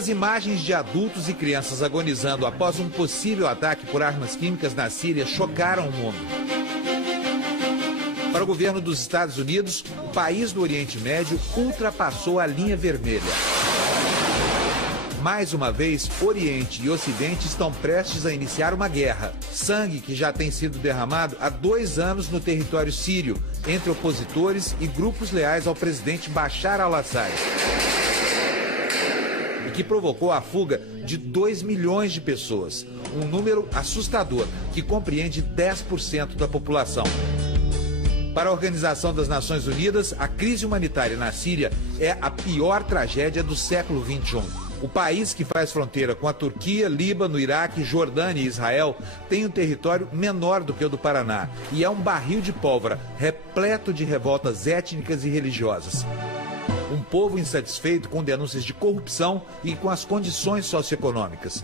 Essas imagens de adultos e crianças agonizando após um possível ataque por armas químicas na Síria chocaram o mundo. Para o governo dos Estados Unidos, o país do Oriente Médio ultrapassou a linha vermelha. Mais uma vez, Oriente e Ocidente estão prestes a iniciar uma guerra. Sangue que já tem sido derramado há 2 anos no território sírio, entre opositores e grupos leais ao presidente Bashar al-Assad. E que provocou a fuga de 2 milhões de pessoas. Um número assustador, que compreende 10% da população. Para a Organização das Nações Unidas, a crise humanitária na Síria é a pior tragédia do século XXI. O país, que faz fronteira com a Turquia, Líbano, Iraque, Jordânia e Israel, tem um território menor do que o do Paraná e é um barril de pólvora repleto de revoltas étnicas e religiosas. Um povo insatisfeito com denúncias de corrupção e com as condições socioeconômicas.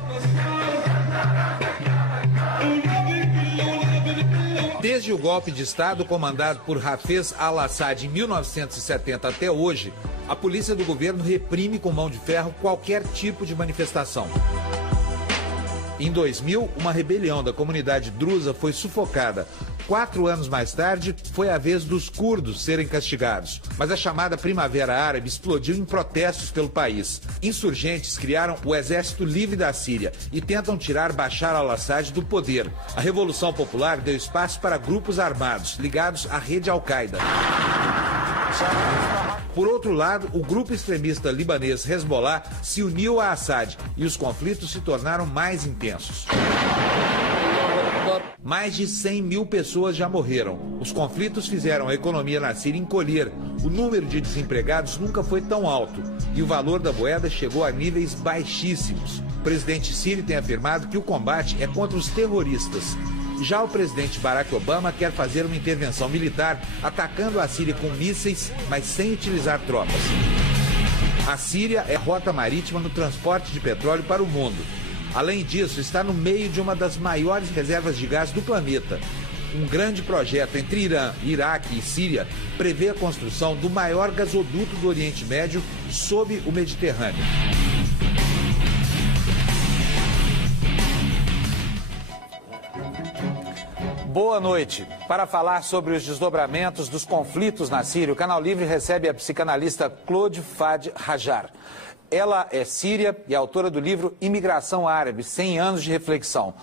Desde o golpe de Estado comandado por Hafez al-Assad em 1970 até hoje, a polícia do governo reprime com mão de ferro qualquer tipo de manifestação. Em 2000, uma rebelião da comunidade drusa foi sufocada. 4 anos mais tarde, foi a vez dos curdos serem castigados. Mas a chamada Primavera Árabe explodiu em protestos pelo país. Insurgentes criaram o Exército Livre da Síria e tentam tirar Bashar al-Assad do poder. A Revolução Popular deu espaço para grupos armados ligados à rede Al-Qaeda. Por outro lado, o grupo extremista libanês Hezbollah se uniu a Assad e os conflitos se tornaram mais intensos. Mais de 100 mil pessoas já morreram. Os conflitos fizeram a economia na Síria encolher. O número de desempregados nunca foi tão alto e o valor da moeda chegou a níveis baixíssimos. O presidente sírio tem afirmado que o combate é contra os terroristas. Já o presidente Barack Obama quer fazer uma intervenção militar atacando a Síria com mísseis, mas sem utilizar tropas. A Síria é rota marítima no transporte de petróleo para o mundo. Além disso, está no meio de uma das maiores reservas de gás do planeta. Um grande projeto entre Irã, Iraque e Síria prevê a construção do maior gasoduto do Oriente Médio sob o Mediterrâneo. Boa noite. Para falar sobre os desdobramentos dos conflitos na Síria, o Canal Livre recebe a psicanalista Claude Fad Hajar. Ela é síria e autora do livro Imigração Árabe, 100 anos de reflexão.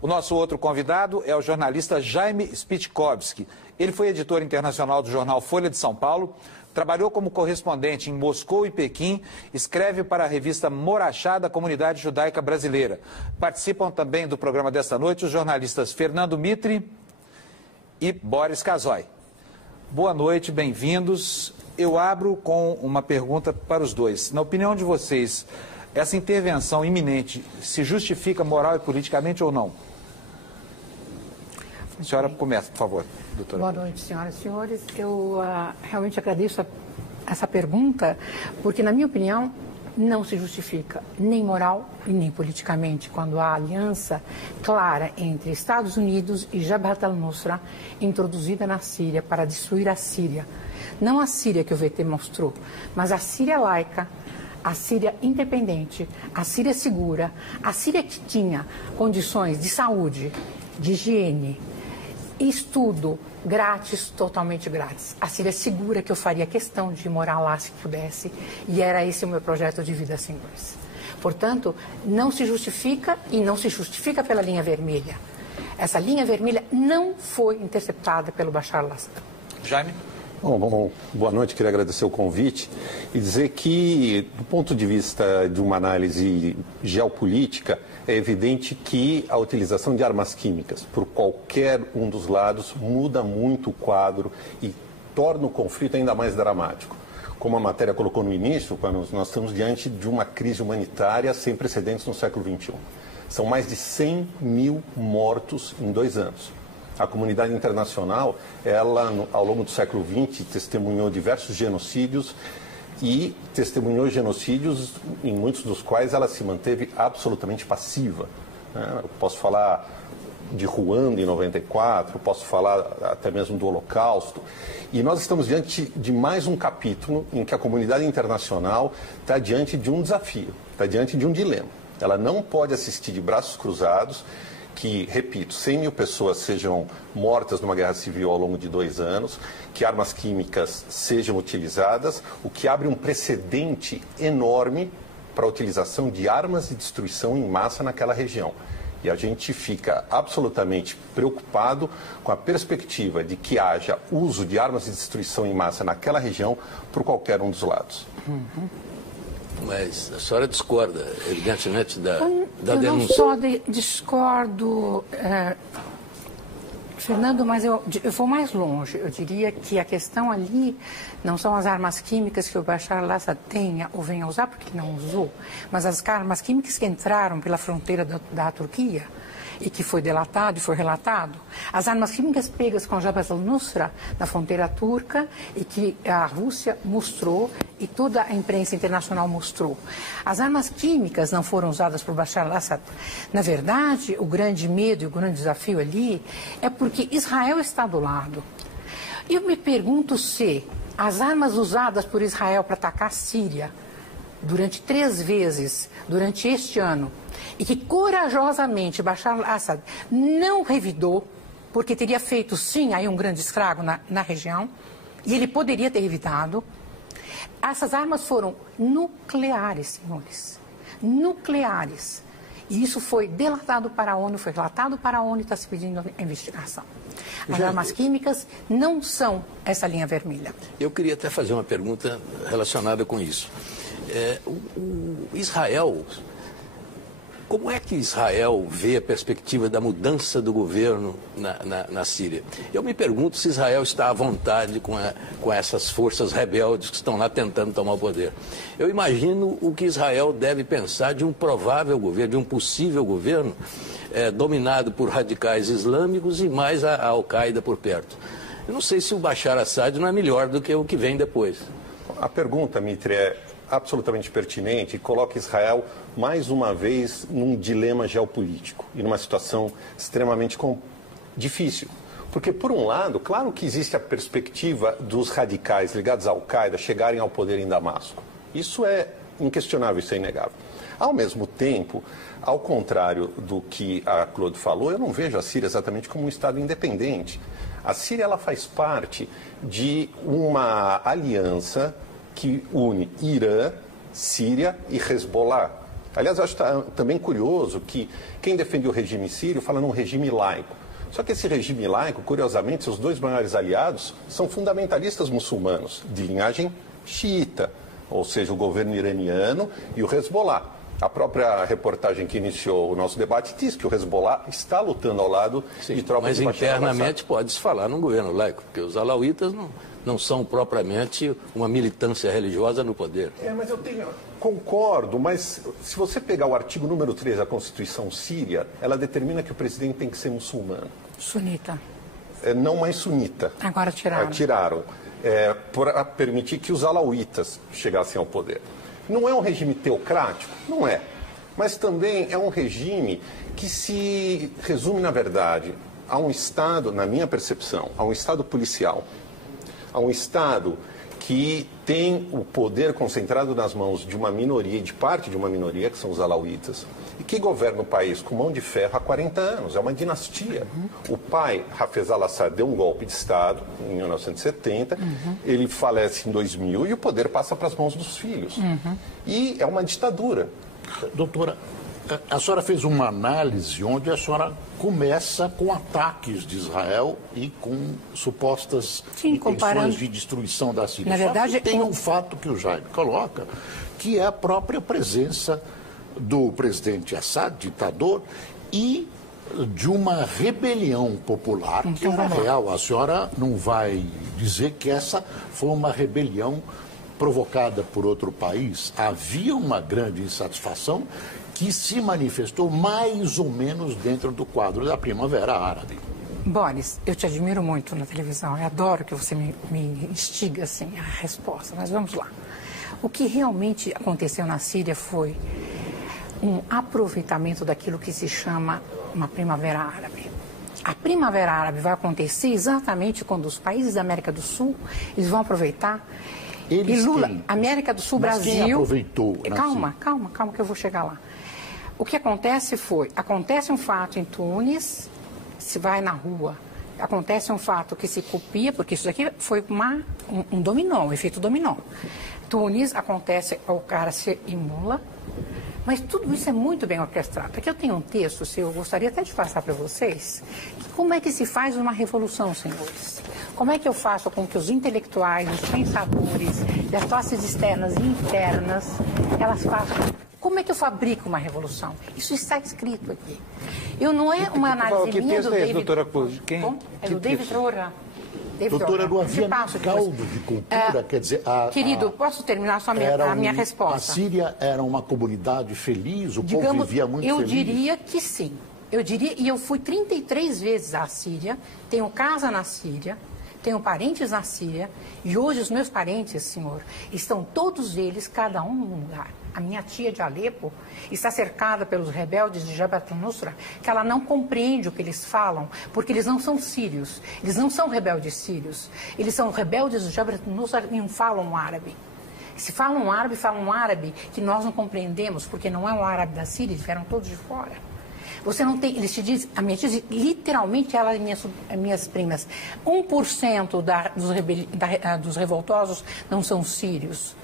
O nosso outro convidado é o jornalista Jaime Spitkovski. Ele foi editor internacional do jornal Folha de São Paulo, trabalhou como correspondente em Moscou e Pequim, escreve para a revista Morachá da Comunidade Judaica Brasileira. Participam também do programa desta noite os jornalistas Fernando Mitre e Boris Casoy. Boa noite, bem-vindos. Eu abro com uma pergunta para os dois. Na opinião de vocês, essa intervenção iminente se justifica moral e politicamente ou não? A senhora começa, por favor, doutora. Boa noite, senhoras e senhores. Eu realmente agradeço essa pergunta, porque, na minha opinião, não se justifica nem moral e nem politicamente quando há aliança clara entre Estados Unidos e Jabhat al-Nusra introduzida na Síria para destruir a Síria. Não a Síria que o VT mostrou, mas a Síria laica, a Síria independente, a Síria segura, a Síria que tinha condições de saúde, de higiene, estudo grátis, totalmente grátis. A Síria segura que eu faria questão de morar lá se pudesse, e era esse o meu projeto de vida, senhores. Portanto, não se justifica e não se justifica pela linha vermelha. Essa linha vermelha não foi interceptada pelo Bashar al-Assad. Jaime? Bom, boa noite, queria agradecer o convite e dizer que, do ponto de vista de uma análise geopolítica, é evidente que a utilização de armas químicas por qualquer um dos lados muda muito o quadro e torna o conflito ainda mais dramático. Como a matéria colocou no início, nós estamos diante de uma crise humanitária sem precedentes no século XXI. São mais de 100 mil mortos em 2 anos. A comunidade internacional, ela, ao longo do século XX, testemunhou diversos genocídios e testemunhou genocídios em muitos dos quais ela se manteve absolutamente passiva. Eu posso falar de Ruanda em 94, posso falar até mesmo do Holocausto. E nós estamos diante de mais um capítulo em que a comunidade internacional está diante de um desafio, está diante de um dilema. Ela não pode assistir de braços cruzados que, repito, 100 mil pessoas sejam mortas numa guerra civil ao longo de 2 anos, que armas químicas sejam utilizadas, o que abre um precedente enorme para a utilização de armas de destruição em massa naquela região. E a gente fica absolutamente preocupado com a perspectiva de que haja uso de armas de destruição em massa naquela região por qualquer um dos lados. Uhum. Mas a senhora discorda, evidentemente, da denúncia. Eu não só discordo, Fernando, mas eu vou mais longe. Eu diria que a questão ali não são as armas químicas que o Bashar al-Assad tenha ou venha a usar, porque não usou, mas as armas químicas que entraram pela fronteira da Turquia e que foi delatado e foi relatado. As armas químicas pegas com Jabhat al-Nusra na fronteira turca e que a Rússia mostrou e toda a imprensa internacional mostrou. As armas químicas não foram usadas por Bashar al-Assad. Na verdade, o grande medo e o grande desafio ali é porque Israel está do lado. E eu me pergunto se as armas usadas por Israel para atacar a Síria durante 3 vezes, durante este ano, e que corajosamente Bashar al-Assad não revidou, porque teria feito sim aí um grande estrago na região, e ele poderia ter evitado. Essas armas foram nucleares, senhores, nucleares. E isso foi delatado para a ONU, foi relatado para a ONU e está se pedindo a investigação. As armas químicas não são essa linha vermelha. Eu queria até fazer uma pergunta relacionada com isso. O Israel, como é que Israel vê a perspectiva da mudança do governo na Síria? Eu me pergunto se Israel está à vontade com essas forças rebeldes que estão lá tentando tomar o poder. Eu imagino o que Israel deve pensar de um provável governo, de um possível governo dominado por radicais islâmicos e mais a Al-Qaeda por perto. Eu não sei se o Bashar al-Assad não é melhor do que o que vem depois. A pergunta, Mitre, é absolutamente pertinente e coloca Israel mais uma vez num dilema geopolítico e numa situação extremamente difícil. Porque, por um lado, claro que existe a perspectiva dos radicais ligados à Al-Qaeda chegarem ao poder em Damasco. Isso é inquestionável, isso é inegável. Ao mesmo tempo, ao contrário do que a Claude falou, eu não vejo a Síria exatamente como um Estado independente. A Síria ela faz parte de uma aliança que une Irã, Síria e Hezbollah. Aliás, eu acho também curioso que quem defende o regime sírio fala num regime laico. Só que esse regime laico, curiosamente, seus 2 maiores aliados são fundamentalistas muçulmanos, de linhagem xiita, ou seja, o governo iraniano e o Hezbollah. A própria reportagem que iniciou o nosso debate diz que o Hezbollah está lutando ao lado de tropas de Bashar al-Assad. Mas internamente pode-se falar num governo laico, porque os alauítas não são propriamente uma militância religiosa no poder. Mas concordo, mas se você pegar o artigo número 3 da Constituição síria, ela determina que o presidente tem que ser muçulmano. Sunita. Não mais sunita. Agora tiraram. Tiraram. Para permitir que os alauítas chegassem ao poder. Não é um regime teocrático? Não é. Mas também é um regime que se resume, na verdade, a um Estado, na minha percepção, a um Estado policial, a um Estado que tem o poder concentrado nas mãos de uma minoria, de parte de uma minoria, que são os alauítas, e que governa o país com mão de ferro há 40 anos. É uma dinastia. O pai, Hafez al-Assad, deu um golpe de Estado em 1970, ele falece em 2000 e o poder passa para as mãos dos filhos. E é uma ditadura. Doutora, a senhora fez uma análise onde a senhora começa com ataques de Israel e com supostas intenções de destruição da Síria. Na verdade, tem um fato que o Jaime coloca, que é a própria presença do presidente Assad, ditador, e de uma rebelião popular que é real. A senhora não vai dizer que essa foi uma rebelião provocada por outro país. Havia uma grande insatisfação que se manifestou mais ou menos dentro do quadro da Primavera Árabe. Boris, eu te admiro muito na televisão. Eu adoro que você me instiga assim, a resposta. Mas vamos lá. O que realmente aconteceu na Síria foi um aproveitamento daquilo que se chama uma Primavera Árabe. A Primavera Árabe vai acontecer exatamente quando os países da América do Sul, eles vão aproveitar. Eles e Lula, quem? América do Sul, Mas Brasil... quem aproveitou? Calma que eu vou chegar lá. O que acontece acontece um fato em Tunis, se vai na rua, acontece um fato que se copia, porque isso daqui foi um dominó, um efeito dominó. Tunis, acontece, o cara se imula, mas tudo isso é muito bem orquestrado. Aqui eu tenho um texto, eu gostaria até de passar para vocês, como é que se faz uma revolução, senhores? Como é que eu faço com que os intelectuais, os pensadores, as classes externas e internas, elas façam... Como é que eu fabrico uma revolução? Isso está escrito aqui. Não é uma análise minha do David... doutora Clode? É do David Rohrer. Doutora, não havia caldo de cultura, quer dizer... Querido, posso terminar só a minha resposta? A Síria era uma comunidade feliz, o povo vivia muito feliz? Eu diria que sim. E eu fui 33 vezes à Síria, tenho casa na Síria, tenho parentes na Síria, e hoje os meus parentes, senhor, estão todos eles, cada um num lugar. A minha tia de Alepo está cercada pelos rebeldes de Jabhat al-Nusra, que ela não compreende o que eles falam, porque eles não são sírios, eles não são rebeldes sírios, eles são rebeldes de Jabhat al-Nusra e não falam árabe. Se falam árabe que nós não compreendemos, porque não é um árabe da Síria, eles vieram todos de fora. Você não tem, eles te dizem, a minha tia diz, literalmente, ela e minhas primas, 1% dos revoltosos não são sírios.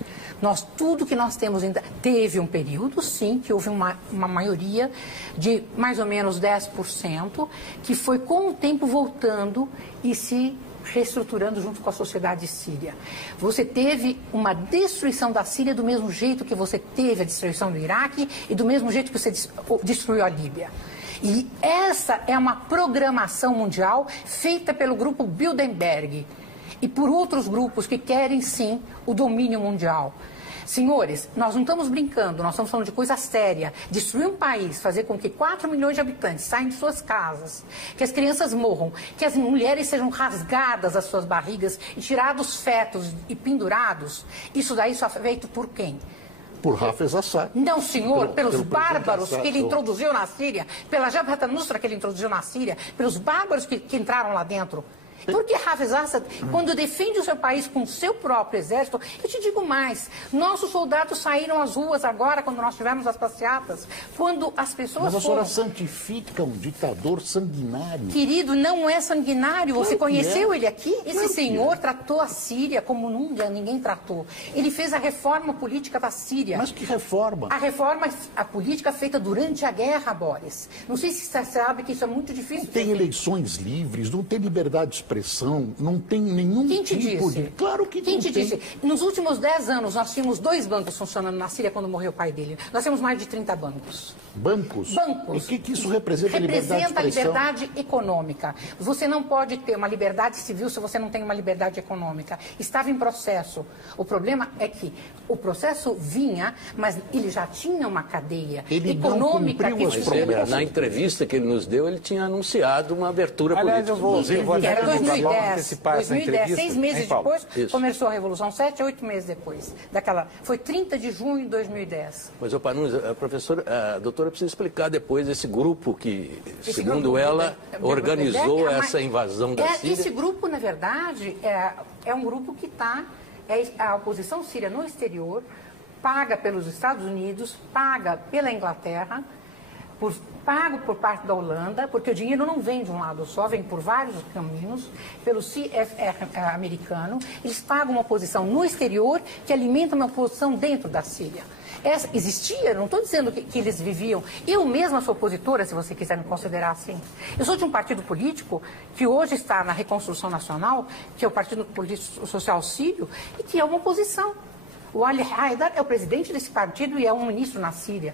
Tudo que nós temos, teve um período, sim, que houve uma maioria de mais ou menos 10%, que foi com o tempo voltando e se reestruturando junto com a sociedade síria. Você teve uma destruição da Síria do mesmo jeito que você teve a destruição do Iraque e do mesmo jeito que você destruiu a Líbia. E essa é uma programação mundial feita pelo grupo Bilderberg e por outros grupos que querem, sim, o domínio mundial. Senhores, nós não estamos brincando, nós estamos falando de coisa séria. Destruir um país, fazer com que 4 milhões de habitantes saiam de suas casas, que as crianças morram, que as mulheres sejam rasgadas as suas barrigas e tirados fetos e pendurados, isso daí só é feito por quem? Por Hafez Assad. Não, senhor, pelos bárbaros que ele introduziu na Síria, pela Jabhat al-Nusra que ele introduziu na Síria, pelos bárbaros que entraram lá dentro. Porque Hafez Assad, quando defende o seu país com o seu próprio exército, eu te digo mais, nossos soldados saíram às ruas agora, quando nós tivemos as passeatas, quando as pessoas Mas a senhora santifica um ditador sanguinário. Querido, não é sanguinário. Você conheceu ele aqui? Esse senhor é. Tratou a Síria como nunca ninguém tratou. Ele fez a reforma política da Síria. Mas que reforma? A política feita durante a guerra, Boris. Não sei se você sabe que isso é muito difícil. Não tem eleições livres, não tem liberdade de expressão, não tem nenhum Quem te tipo disse? de... Claro que Quem não te tem. disse? Nos últimos 10 anos, nós tínhamos 2 bancos funcionando na Síria quando morreu o pai dele. Nós temos mais de 30 bancos. Bancos? Bancos. E o que isso representa? Representa a liberdade de expressão? liberdade econômica. Você não pode ter uma liberdade civil se você não tem uma liberdade econômica. Estava em processo. O problema é que o processo vinha, mas ele já tinha uma cadeia Ele econômica não cumpriu que as Ele, promessas. na entrevista que ele nos deu, ele tinha anunciado uma abertura Aliás, política. eu vou que era até 2010, antecipar essa entrevista. 6 meses Hein, Paulo? depois, Isso. começou a Revolução, 7, 8 meses depois. Foi 30 de junho de 2010. Mas, ô Panunzi, a doutora precisa explicar depois esse grupo que, Esse segundo grupo, ela, organizou é uma- essa invasão da Síria. Esse grupo, na verdade, é um grupo que está... a oposição síria no exterior, paga pelos Estados Unidos, paga pela Inglaterra, pago por parte da Holanda, porque o dinheiro não vem de um lado só, vem por vários caminhos, pelo CFR americano. Eles pagam uma oposição no exterior que alimenta uma oposição dentro da Síria. Existia, não estou dizendo que eles viviam. Eu mesma sou opositora, se você quiser me considerar assim. Eu sou de um partido político que hoje está na Reconstrução Nacional, que é o Partido Político Social Sírio, e que é uma oposição. O Ali Haidar é o presidente desse partido e é um ministro na Síria.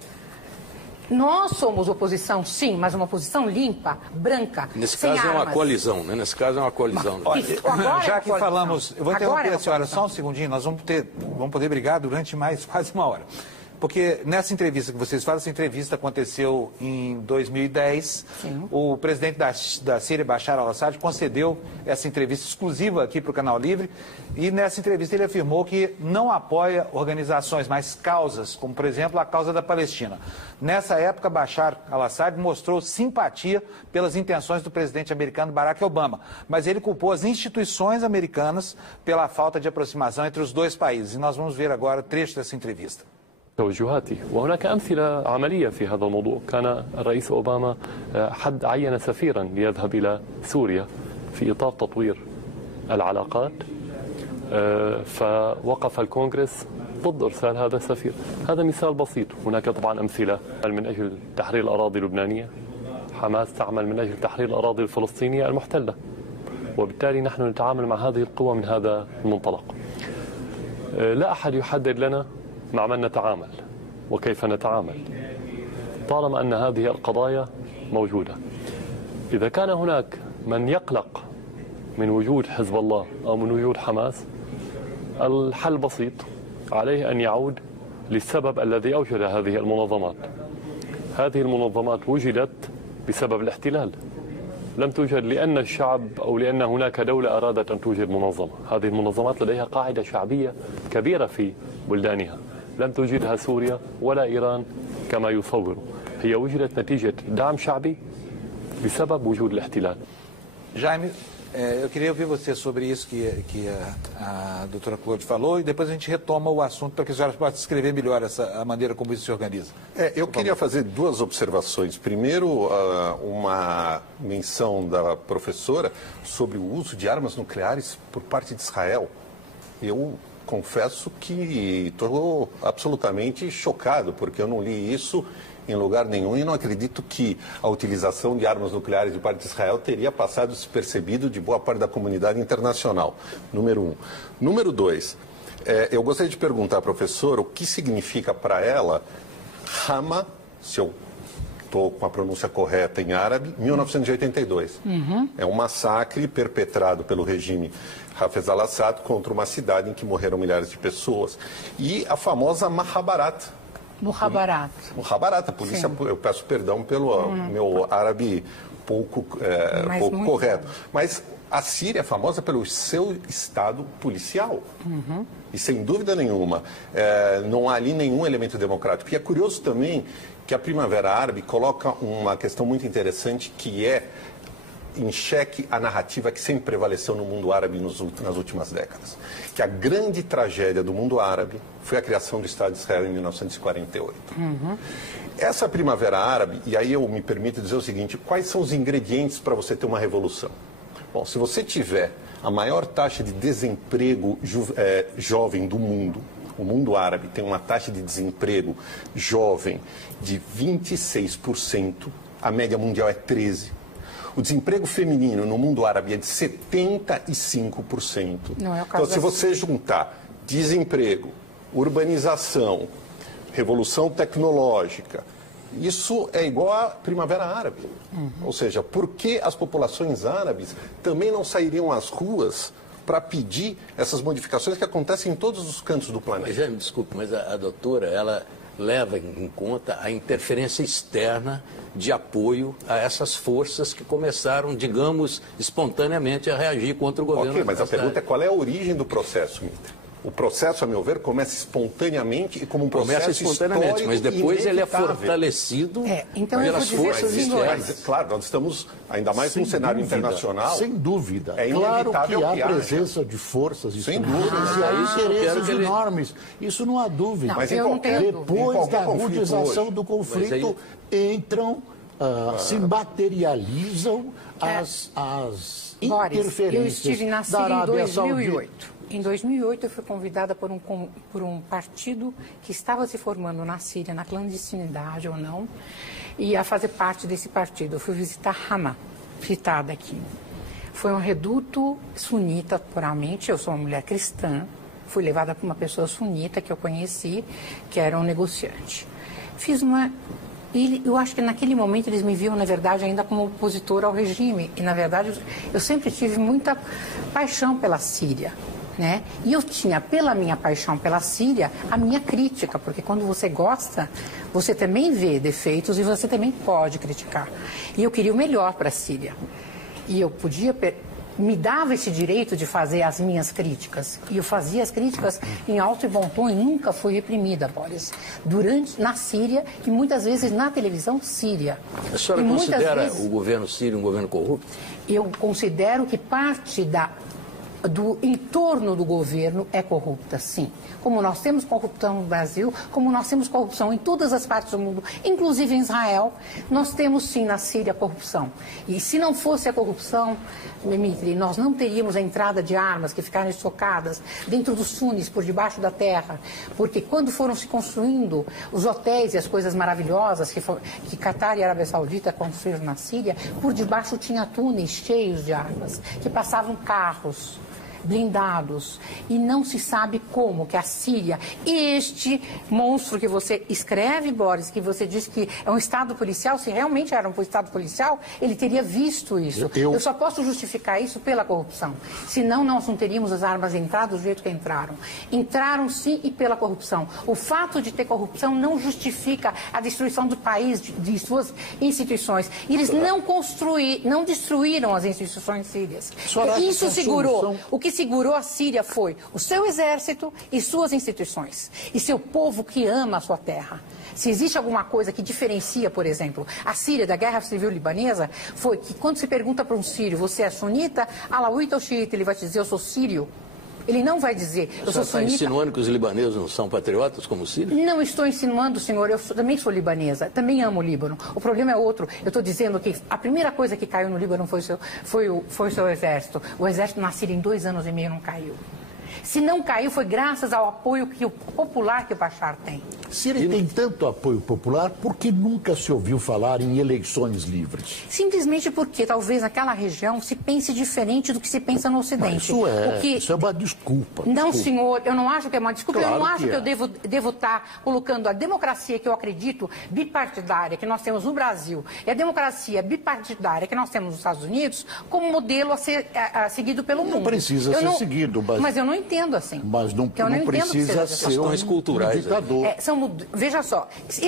Nós somos oposição, sim, mas uma oposição limpa, branca, Nesse sem caso é uma armas. coalizão, né? Nesse caso é uma coalizão. Olha, Agora é já uma que coalizão. falamos, eu vou Agora interromper é uma a senhora coalizão. só um segundinho, nós vamos poder brigar durante mais quase uma hora. Porque nessa entrevista que vocês fazem, essa entrevista aconteceu em 2010. Sim. O presidente da Síria, Bashar al-Assad, concedeu essa entrevista exclusiva aqui para o Canal Livre. E nessa entrevista ele afirmou que não apoia organizações, mas causas, como por exemplo a causa da Palestina. Nessa época, Bashar al-Assad mostrou simpatia pelas intenções do presidente americano Barack Obama, mas ele culpou as instituições americanas pela falta de aproximação entre os dois países. E nós vamos ver agora trecho dessa entrevista. توجهاتي وهناك أمثلة عملية في هذا الموضوع. كان الرئيس أوباما عين سفيرا ليذهب إلى سوريا في إطار تطوير العلاقات، فوقف الكونغرس ضد إرسال هذا السفير. هذا مثال بسيط. هناك طبعا أمثلة من أجل تحرير الأراضي اللبنانية. حماس تعمل من أجل تحرير الأراضي الفلسطينية المحتلة، وبالتالي نحن نتعامل مع هذه القوى من هذا المنطلق. لا أحد يحدد لنا مع من نتعامل وكيف نتعامل طالما أن هذه القضايا موجودة. إذا كان هناك من يقلق من وجود حزب الله أو من وجود حماس، الحل بسيط، عليه أن يعود للسبب الذي أوجد هذه المنظمات. هذه المنظمات وجدت بسبب الاحتلال، لم توجد لأن الشعب أو لأن هناك دولة أرادت أن توجد منظمة. هذه المنظمات لديها قاعدة شعبية كبيرة في بلدانها، لم توجدها سوريا ولا إيران كما يصوروا. هي وجدت نتيجة دعم شعبي بسبب وجود الاحتلال. Jaime, eu queria ouvir você sobre isso que a doutora Claude falou, e depois a gente retoma o assunto para que a senhora possa descrever melhor a maneira como isso se organiza. Eu queria fazer duas observações. Primeiro, uma menção da professora sobre o uso de armas nucleares por parte de Israel. Eu confesso que estou absolutamente chocado, porque eu não li isso em lugar nenhum e não acredito que a utilização de armas nucleares de parte de Israel teria passado despercebido de boa parte da comunidade internacional. Número um. Número dois, eu gostaria de perguntar à professora o que significa para ela Hama, se eu estou com a pronúncia correta em árabe, 1982. É um massacre perpetrado pelo regime Hafez al-Assad contra uma cidade em que morreram milhares de pessoas. E a famosa Muhabarat, a polícia, sim. Eu peço perdão pelo meu árabe pouco correto. Mas a Síria é famosa pelo seu estado policial. E sem dúvida nenhuma, não há ali nenhum elemento democrático. E é curioso também que a Primavera Árabe coloca uma questão muito interessante, que é em xeque a narrativa que sempre prevaleceu no mundo árabe nas últimas décadas. Que a grande tragédia do mundo árabe foi a criação do Estado de Israel em 1948. Essa Primavera Árabe, e aí eu me permito dizer o seguinte, quais são os ingredientes para você ter uma revolução? Bom, se você tiver a maior taxa de desemprego jovem do mundo, o mundo árabe tem uma taxa de desemprego jovem de 26%, a média mundial é 13%. O desemprego feminino no mundo árabe é de 75%. Não é o caso. Então, se você juntar desemprego, urbanização, revolução tecnológica, isso é igual à Primavera Árabe. Ou seja, por que as populações árabes também não sairiam às ruas para pedir essas modificações que acontecem em todos os cantos do planeta? Mas, me desculpe, mas a doutora, ela leva em conta a interferência externa de apoio a essas forças que começaram, digamos, espontaneamente a reagir contra o governo. Ok, mas a pergunta é qual é a origem do processo, Mitre? O processo, a meu ver, começa espontaneamente e como um processo histórico, mas depois ele é fortalecido pelas forças externas. Claro, nós estamos ainda mais num cenário internacional. Sem dúvida. É claro que há que presença de forças externas e há interesses enormes. Isso não há dúvida. Não, mas depois da agudização do conflito, entram, se materializam as interferências. Eu estive na Síria em 2008. Em 2008, eu fui convidada por um partido que estava se formando na Síria, na clandestinidade ou não, e a fazer parte desse partido. Eu fui visitar Hama, citada aqui. Foi um reduto sunita, puramente. Eu sou uma mulher cristã, fui levada por uma pessoa sunita que eu conheci, que era um negociante. Eu acho que naquele momento eles me viam, na verdade, ainda como opositora ao regime. E, na verdade, eu sempre tive muita paixão pela Síria. né? E eu tinha, pela minha paixão pela Síria, a minha crítica, porque quando você gosta, você também vê defeitos e você também pode criticar. E eu queria o melhor para a Síria. E eu podia... me dava esse direito de fazer as minhas críticas. E eu fazia as críticas em alto e bom tom e nunca fui reprimida, Boris. Na Síria e muitas vezes na televisão síria. A senhora considera o governo sírio um governo corrupto? Eu considero que parte do entorno do governo é corrupta, sim. Como nós temos corrupção no Brasil, como nós temos corrupção em todas as partes do mundo, inclusive em Israel, nós temos sim na Síria corrupção. E se não fosse a corrupção, Dimitri, nós não teríamos a entrada de armas que ficaram estocadas dentro dos túneis, por debaixo da terra. Porque quando foram se construindo os hotéis e as coisas maravilhosas que Catar e a Arábia Saudita construíram na Síria, por debaixo tinha túneis cheios de armas, que passavam carros blindados, e não se sabe como que a Síria, este monstro que você escreve, Boris, que você diz que é um Estado policial, se realmente era um Estado policial, ele teria visto isso. Eu só posso justificar isso pela corrupção. Senão, nós não teríamos as armas entradas do jeito que entraram. Entraram, sim, e pela corrupção. O fato de ter corrupção não justifica a destruição do país, de suas instituições. E eles não destruíram as instituições sírias. Isso segurou. O que segurou a Síria foi o seu exército e suas instituições. E seu povo que ama a sua terra. Se existe alguma coisa que diferencia, por exemplo, a Síria da Guerra Civil Libanesa, foi que quando se pergunta para um sírio, você é sunita, alauíta ou xiita, ele vai te dizer, eu sou sírio. Ele não vai dizer, eu sou sunita. Você está insinuando que os libaneses não são patriotas como os sírios? Não estou insinuando, senhor. Eu também sou libanesa, também amo o Líbano. O problema é outro. Eu estou dizendo que a primeira coisa que caiu no Líbano foi o seu exército. O exército na Síria em 2 anos e meio não caiu. Se não caiu, foi graças ao apoio popular que o Bashar tem. Se ele tem tanto apoio popular, por que nunca se ouviu falar em eleições livres? Simplesmente porque talvez naquela região se pense diferente do que se pensa no Ocidente. Isso é uma desculpa. Não, senhor, eu não acho que é uma desculpa. Claro, eu não acho que eu devo estar colocando a democracia que eu acredito bipartidária que nós temos no Brasil e a democracia bipartidária que nós temos nos Estados Unidos como modelo a ser seguido pelo mundo. Não precisa ser seguido, mas eu não entendo assim. Mas não precisa ser questões culturais. Ditador. Veja só, se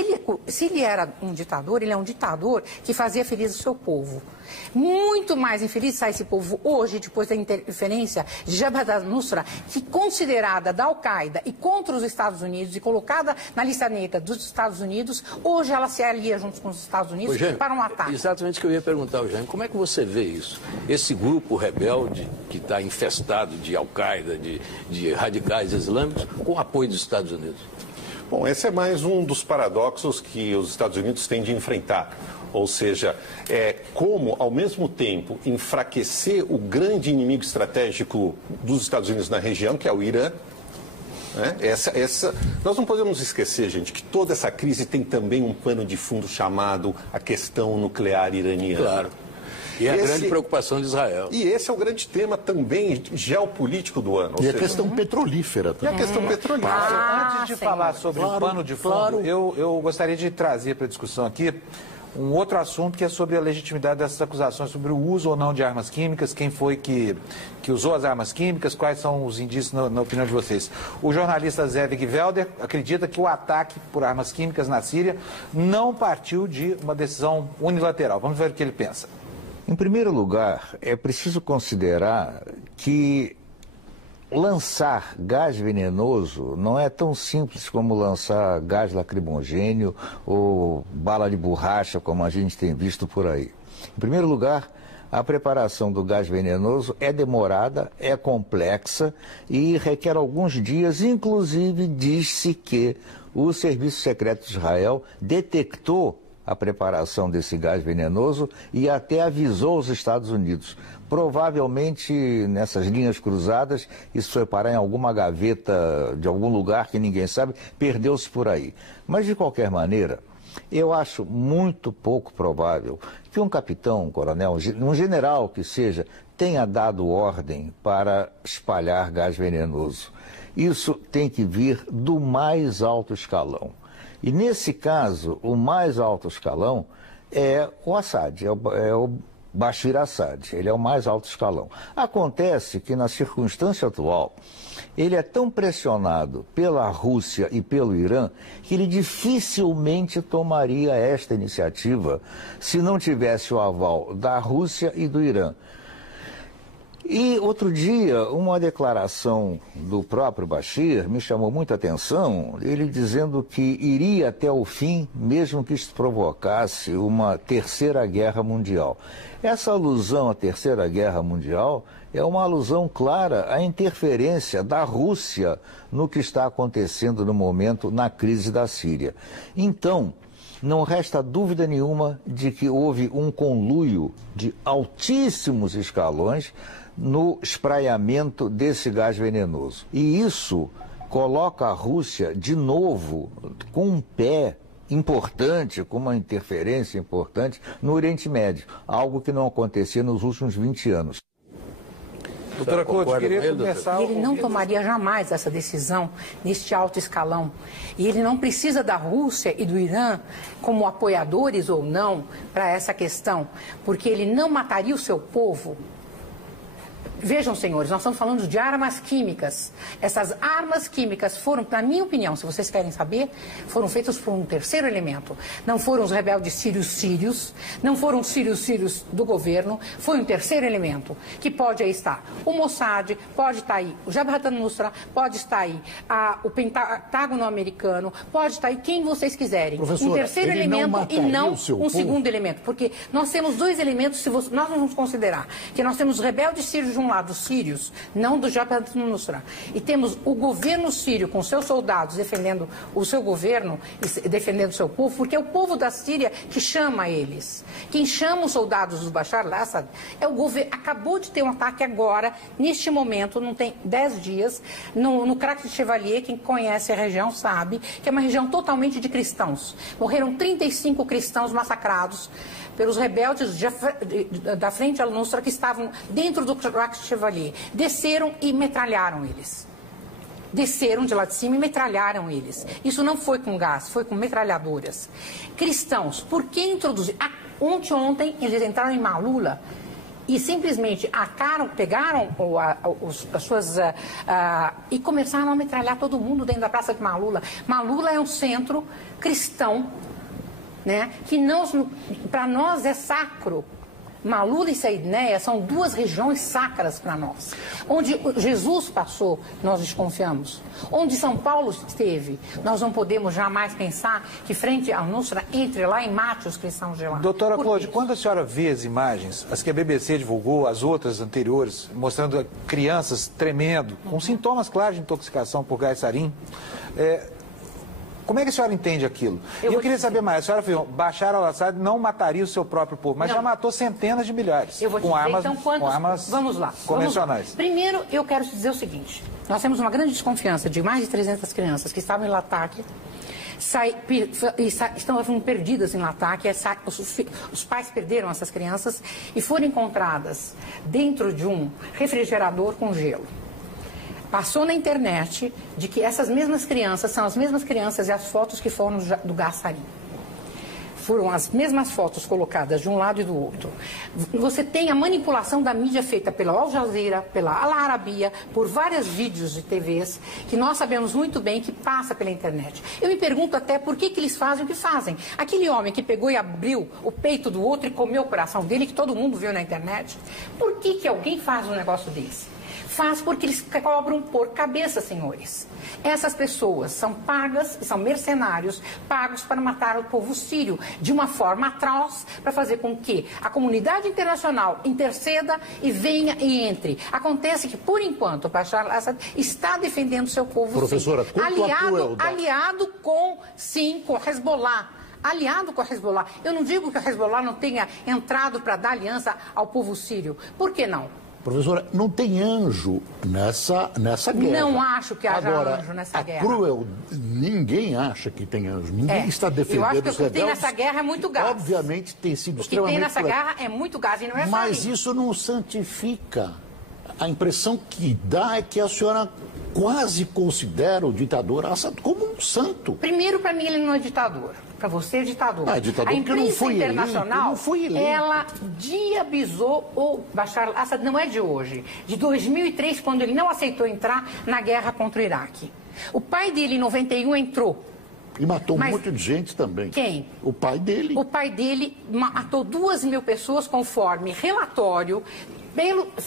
ele era um ditador, ele é um ditador que fazia feliz o seu povo. Muito mais infeliz está esse povo hoje, depois da interferência de Jabhat al-Nusra, que considerada da Al-Qaeda e contra os Estados Unidos e colocada na lista negra dos Estados Unidos, hoje ela se alia junto com os Estados Unidos para um ataque. Exatamente o que eu ia perguntar ao Jaime. Como é que você vê isso? Esse grupo rebelde que está infestado de Al-Qaeda, de radicais islâmicos, com o apoio dos Estados Unidos? Bom, esse é mais um dos paradoxos que os Estados Unidos têm de enfrentar. Ou seja, como, ao mesmo tempo, enfraquecer o grande inimigo estratégico dos Estados Unidos na região, que é o Irã. Nós não podemos esquecer, gente, que toda essa crise tem também um pano de fundo chamado a questão nuclear iraniana. Claro. E a grande preocupação de Israel. E esse é o grande tema também geopolítico do ano. E a questão petrolífera também. E a questão petrolífera. Antes de falar sobre o pano de fundo, eu gostaria de trazer para a discussão aqui um outro assunto que é sobre a legitimidade dessas acusações sobre o uso ou não de armas químicas, quem foi que usou as armas químicas, quais são os indícios na opinião de vocês. O jornalista Zevig Velder acredita que o ataque por armas químicas na Síria não partiu de uma decisão unilateral. Vamos ver o que ele pensa. Em primeiro lugar, é preciso considerar que lançar gás venenoso não é tão simples como lançar gás lacrimogênio ou bala de borracha, como a gente tem visto por aí. Em primeiro lugar, a preparação do gás venenoso é demorada, é complexa e requer alguns dias. Inclusive, diz-se que o Serviço Secreto de Israel detectou a preparação desse gás venenoso e até avisou os Estados Unidos. Provavelmente, nessas linhas cruzadas, isso foi parar em alguma gaveta de algum lugar que ninguém sabe, perdeu-se por aí. Mas, de qualquer maneira, eu acho muito pouco provável que um capitão, um coronel, um general que seja, tenha dado ordem para espalhar gás venenoso. Isso tem que vir do mais alto escalão. E, nesse caso, o mais alto escalão é o Assad, é o Bashir Assad, ele é o mais alto escalão. Acontece que, na circunstância atual, ele é tão pressionado pela Rússia e pelo Irã que ele dificilmente tomaria esta iniciativa se não tivesse o aval da Rússia e do Irã. E outro dia, uma declaração do próprio Bashir me chamou muita atenção, ele dizendo que iria até o fim, mesmo que isso provocasse uma terceira guerra mundial. Essa alusão à terceira guerra mundial é uma alusão clara à interferência da Rússia no que está acontecendo no momento na crise da Síria. Então, não resta dúvida nenhuma de que houve um conluio de altíssimos escalões no espraiamento desse gás venenoso. E isso coloca a Rússia de novo com um pé importante, com uma interferência importante no Oriente Médio, algo que não acontecia nos últimos 20 anos. Doutora Cláudia, queria começar... Ele não tomaria jamais essa decisão neste alto escalão. E ele não precisa da Rússia e do Irã como apoiadores ou não para essa questão, porque ele não mataria o seu povo. Vejam, senhores, nós estamos falando de armas químicas. Essas armas químicas foram, na minha opinião, se vocês querem saber, foram feitas por um terceiro elemento. Não foram os rebeldes sírios, não foram os sírios do governo, foi um terceiro elemento, que pode aí estar o Mossad, pode estar aí o Jabhat al-Nusra, pode estar aí o Pentágono americano, pode estar aí quem vocês quiserem. Um terceiro elemento e não um segundo elemento, porque nós temos dois elementos, se nós vamos considerar que nós temos os rebeldes sírios de um lado, os sírios, não do Jabhat al-Nusra, e temos o governo sírio com seus soldados defendendo o seu governo e defendendo o seu povo, porque é o povo da Síria que chama eles. Quem chama os soldados do Bashar al-Assad é o governo. Acabou de ter um ataque agora, neste momento, não tem 10 dias, no Crac de Chevalier. Quem conhece a região sabe que é uma região totalmente de cristãos. Morreram 35 cristãos massacrados pelos rebeldes da Frente al-Nusra que estavam dentro do Crac de Chevalier. Desceram e metralharam eles. Desceram de lá de cima e metralharam eles. Isso não foi com gás, foi com metralhadoras. Cristãos, por que introduzir? Ontem eles entraram em Malula e simplesmente pegaram as suas... e começaram a metralhar todo mundo dentro da praça de Malula. Malula é um centro cristão, né, que para nós é sacro. Malula e Saidneia são duas regiões sacras para nós. Onde Jesus passou, nós desconfiamos. Onde São Paulo esteve, nós não podemos jamais pensar que frente ao Nusra entre lá e mate os cristãos de lá. Doutora Cláudia, quando a senhora vê as imagens, as que a BBC divulgou, as outras anteriores, mostrando crianças tremendo, com sintomas claros de intoxicação por gás sarin, como é que a senhora entende aquilo? Eu queria saber mais. A senhora viu, Bashar al-Assad não mataria o seu próprio povo, mas já matou centenas de milhares com armas, vamos lá, convencionais. Primeiro, eu quero te dizer o seguinte. Nós temos uma grande desconfiança de mais de 300 crianças que estavam em Latakia, estão perdidas em Latakia. Os pais perderam essas crianças e foram encontradas dentro de um refrigerador com gelo. Passou na internet de que essas mesmas crianças são as mesmas crianças e as fotos que foram do gás sarin. Foram as mesmas fotos colocadas de um lado e do outro. Você tem a manipulação da mídia feita pela Al Jazeera, pela Al Arabiya, por vários vídeos de TVs, que nós sabemos muito bem que passa pela internet. Eu me pergunto até por que eles fazem o que fazem. Aquele homem que pegou e abriu o peito do outro e comeu o coração dele, que todo mundo viu na internet, por que alguém faz um negócio desse? Faz porque eles cobram por cabeça, senhores. Essas pessoas são pagas, são mercenários, pagos para matar o povo sírio de uma forma atroz, para fazer com que a comunidade internacional interceda e venha e entre. Acontece que, por enquanto, o Bashar al-Assad está defendendo seu povo Professora, sírio. Aliado com Hezbollah. Aliado com a Hezbollah. Eu não digo que a Hezbollah não tenha entrado para dar aliança ao povo sírio. Por que não? Professora, não tem anjo nessa guerra. Não acho que haja anjo nessa guerra. Ninguém acha que tem anjo. Ninguém está defendendo os rebeldes. Eu acho que o que tem nessa guerra é muito gás. Obviamente tem sido extremamente... O que tem nessa guerra é muito gás e não é Mas isso não santifica. A impressão que dá é que a senhora quase considera o ditador Assad como um santo. Primeiro, para mim, ele não é ditador. Para você, é ditador. É ditador a porque não imprensa foi internacional, eleito, não foi eleito. ela diabizou o Bashar al-Assad, não é de hoje, de 2003, quando ele não aceitou entrar na guerra contra o Iraque. O pai dele, em 91, entrou. E matou um monte de gente também. Quem? O pai dele. O pai dele matou 2.000 pessoas, conforme relatório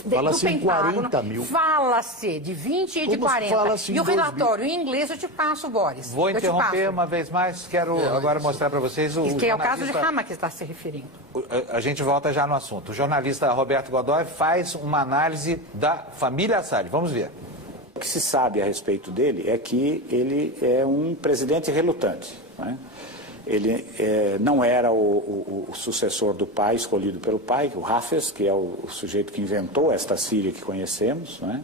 do Pentágono. 40 mil. Fala-se de 20 e de 40. E o relatório em inglês eu te passo, Boris. Vou interromper uma vez mais. Quero agora mostrar para vocês o que é o caso de Hama que está se referindo. A gente volta já no assunto. O jornalista Roberto Godoy faz uma análise da família Assad. Vamos ver. O que se sabe a respeito dele é que ele é um presidente relutante, né? Ele não era o sucessor do pai, escolhido pelo pai, o Hafez, que é o sujeito que inventou esta Síria que conhecemos, né?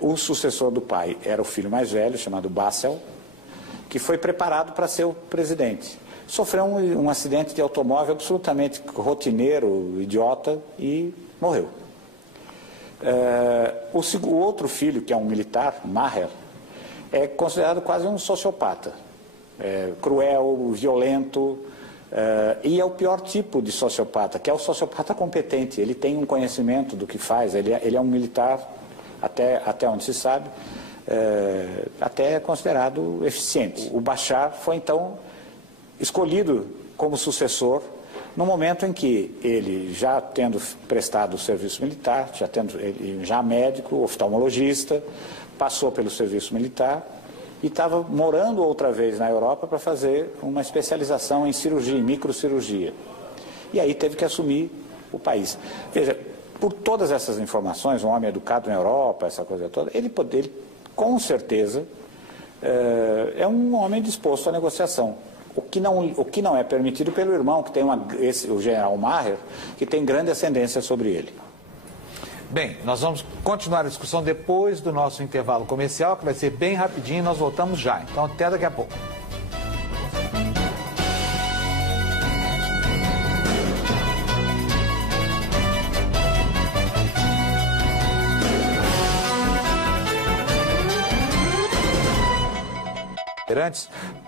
O sucessor do pai era o filho mais velho, chamado Bassel, que foi preparado para ser o presidente. Sofreu um acidente de automóvel absolutamente rotineiro, idiota, e morreu. O outro filho, que é um militar, Maher, é considerado quase um sociopata. Cruel, violento, e é o pior tipo de sociopata, que é o sociopata competente. Ele tem um conhecimento do que faz, ele é um militar, até onde se sabe, até considerado eficiente. O Bashar foi então escolhido como sucessor no momento em que ele, já tendo prestado o serviço militar, já médico, oftalmologista, passou pelo serviço militar e estava morando outra vez na Europa para fazer uma especialização em cirurgia, em microcirurgia. E aí teve que assumir o país. Veja, por todas essas informações, um homem educado na Europa, essa coisa toda, ele com certeza, é um homem disposto à negociação. O que não é permitido pelo irmão, que tem o general Maher, que tem grande ascendência sobre ele. Bem, nós vamos continuar a discussão depois do nosso intervalo comercial, que vai ser bem rapidinho, e nós voltamos já. Então, até daqui a pouco.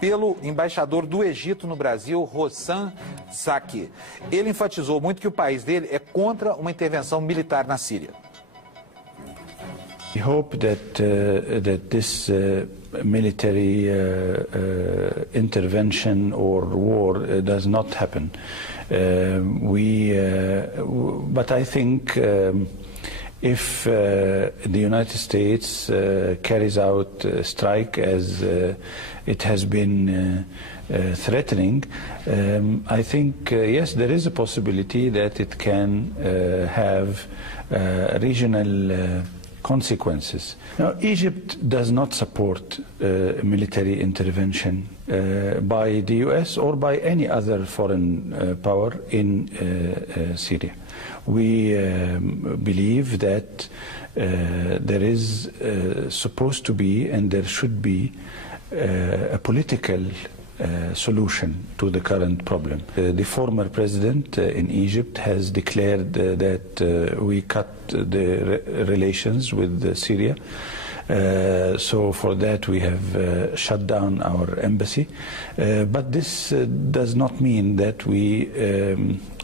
Pelo embaixador do Egito no Brasil, Hossan Saki. Ele enfatizou muito que o país dele é contra uma intervenção militar na Síria. We hope that this military intervention or war does not happen. But I think if the United States carries out a strike as it has been threatening, I think, yes, there is a possibility that it can have regional consequences. Now, Egypt does not support military intervention by the US or by any other foreign power in Syria. We believe that there is supposed to be and there should be a political solution to the current problem. The former president in Egypt has declared that we cut the relations with Syria. So for that we have shut down our embassy. But this does not mean that we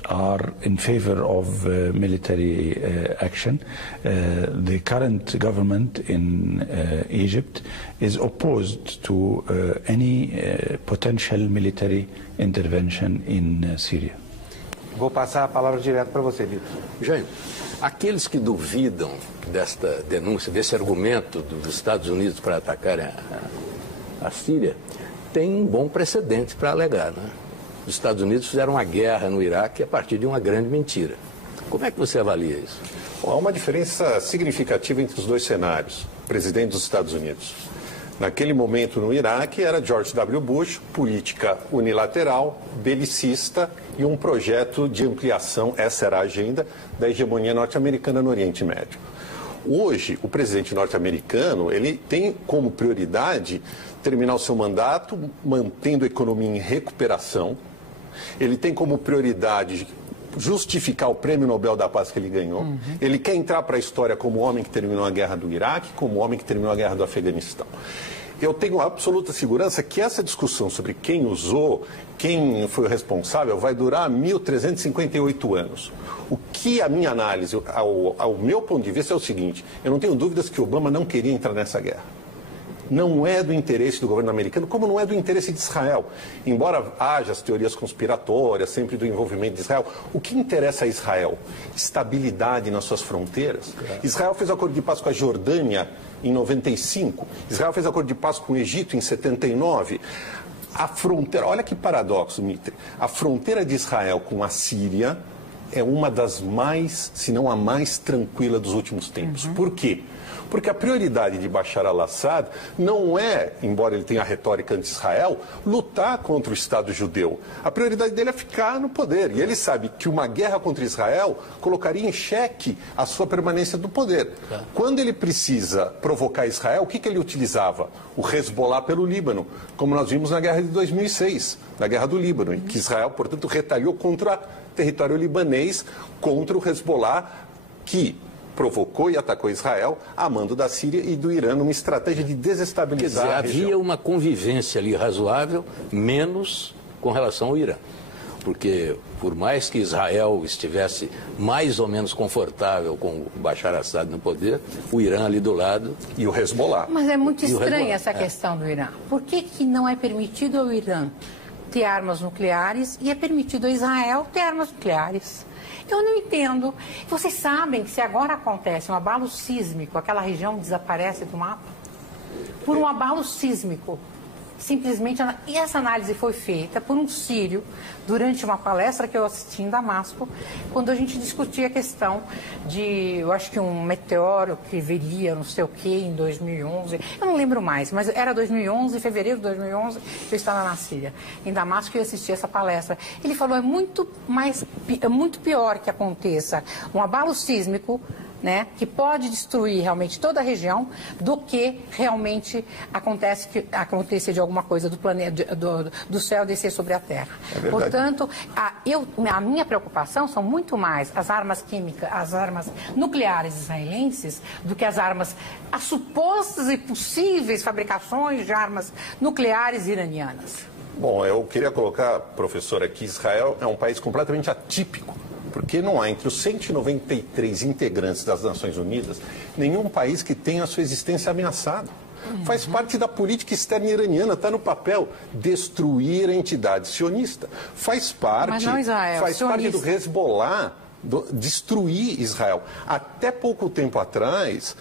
are in favor of military action. The current government in Egypt is opposed to any potential military intervention in Syria. Vou passar a palavra direto para você, Vitor. Jair, aqueles que duvidam desta denúncia, desse argumento dos Estados Unidos para atacarem a Síria, têm um bom precedente para alegar, né? Os Estados Unidos fizeram uma guerra no Iraque a partir de uma grande mentira. Como é que você avalia isso? Bom, há uma diferença significativa entre os dois cenários. O presidente dos Estados Unidos. Naquele momento no Iraque era George W. Bush, política unilateral, belicista e um projeto de ampliação, essa era a agenda, da hegemonia norte-americana no Oriente Médio. Hoje, o presidente norte-americano, ele tem como prioridade terminar o seu mandato mantendo a economia em recuperação. Ele tem como prioridade justificar o Prêmio Nobel da Paz que ele ganhou. Ele quer entrar para a história como o homem que terminou a guerra do Iraque, como o homem que terminou a guerra do Afeganistão. Eu tenho absoluta segurança que essa discussão sobre quem usou, quem foi o responsável, vai durar 1.358 anos. O que a minha análise, ao meu ponto de vista, é o seguinte: eu não tenho dúvidas que Obama não queria entrar nessa guerra. Não é do interesse do governo americano, como não é do interesse de Israel. Embora haja as teorias conspiratórias, sempre do envolvimento de Israel, o que interessa a Israel? Estabilidade nas suas fronteiras. Israel fez acordo de paz com a Jordânia em 95. Israel fez acordo de paz com o Egito em 79. A fronteira, olha que paradoxo, Mitre. A fronteira de Israel com a Síria é uma das mais, se não a mais tranquila dos últimos tempos. Por quê? Porque a prioridade de Bashar al-Assad não é, embora ele tenha a retórica anti-Israel, lutar contra o Estado judeu. A prioridade dele é ficar no poder. E ele sabe que uma guerra contra Israel colocaria em xeque a sua permanência no poder. Quando ele precisa provocar Israel, o que ele utilizava? O Hezbollah pelo Líbano, como nós vimos na guerra de 2006, na guerra do Líbano, em que Israel, portanto, retalhou contra território libanês, contra o Hezbollah, que provocou e atacou Israel a mando da Síria e do Irã numa estratégia de desestabilizar a região. Havia uma convivência ali razoável, menos com relação ao Irã. Porque, por mais que Israel estivesse mais ou menos confortável com o Bashar al-Assad no poder, o Irã ali do lado e o Hezbollah. Mas é muito estranha essa questão do Irã. Por que não é permitido ao Irã ter armas nucleares e é permitido a Israel ter armas nucleares? Eu não entendo. Vocês sabem que se agora acontece um abalo sísmico, aquela região desaparece do mapa? Por um abalo sísmico. Simplesmente, e essa análise foi feita por um sírio durante uma palestra que eu assisti em Damasco, quando a gente discutia a questão de, eu acho que um meteoro que viria, não sei o que, em 2011, eu não lembro mais, mas era 2011, fevereiro de 2011, eu estava na Síria, em Damasco, e assisti essa palestra. Ele falou, é muito pior que aconteça um abalo sísmico, né, que pode destruir realmente toda a região, do que realmente acontecer de alguma coisa do planeta, do céu descer sobre a Terra. Portanto, a minha preocupação são muito mais as armas químicas, as armas nucleares israelenses, do que as supostas e possíveis fabricações de armas nucleares iranianas. Bom, eu queria colocar, professora, que Israel é um país completamente atípico, porque não há entre os 193 integrantes das Nações Unidas nenhum país que tenha a sua existência ameaçada. Faz parte da política externa iraniana, está no papel, destruir a entidade sionista. Faz parte, mas não Israel, faz parte do Hezbollah destruir Israel. Até pouco tempo atrás,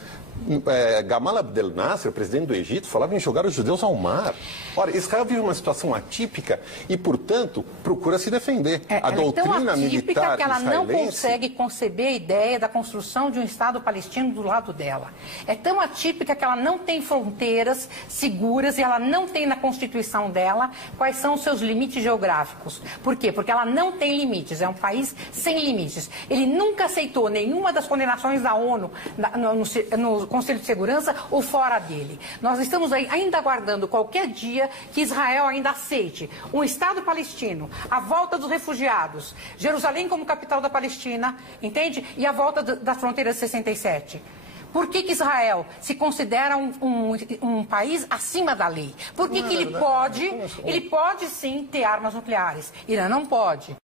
Gamal Abdel Nasser, presidente do Egito, falava em jogar os judeus ao mar. Ora, Israel vive uma situação atípica e, portanto, procura se defender. A doutrina militar que ela israelense não consegue conceber a ideia da construção de um Estado palestino do lado dela. É tão atípica que ela não tem fronteiras seguras e ela não tem na Constituição dela quais são os seus limites geográficos. Por quê? Porque ela não tem limites, é um país sem limites. Ele nunca aceitou nenhuma das condenações da ONU no Conselho de Segurança ou fora dele. Nós estamos aí ainda aguardando qualquer dia que Israel ainda aceite um Estado palestino, a volta dos refugiados, Jerusalém como capital da Palestina, entende? E a volta das fronteiras de 67. Por que Israel se considera um país acima da lei? Por que ele pode sim ter armas nucleares? Irã não pode.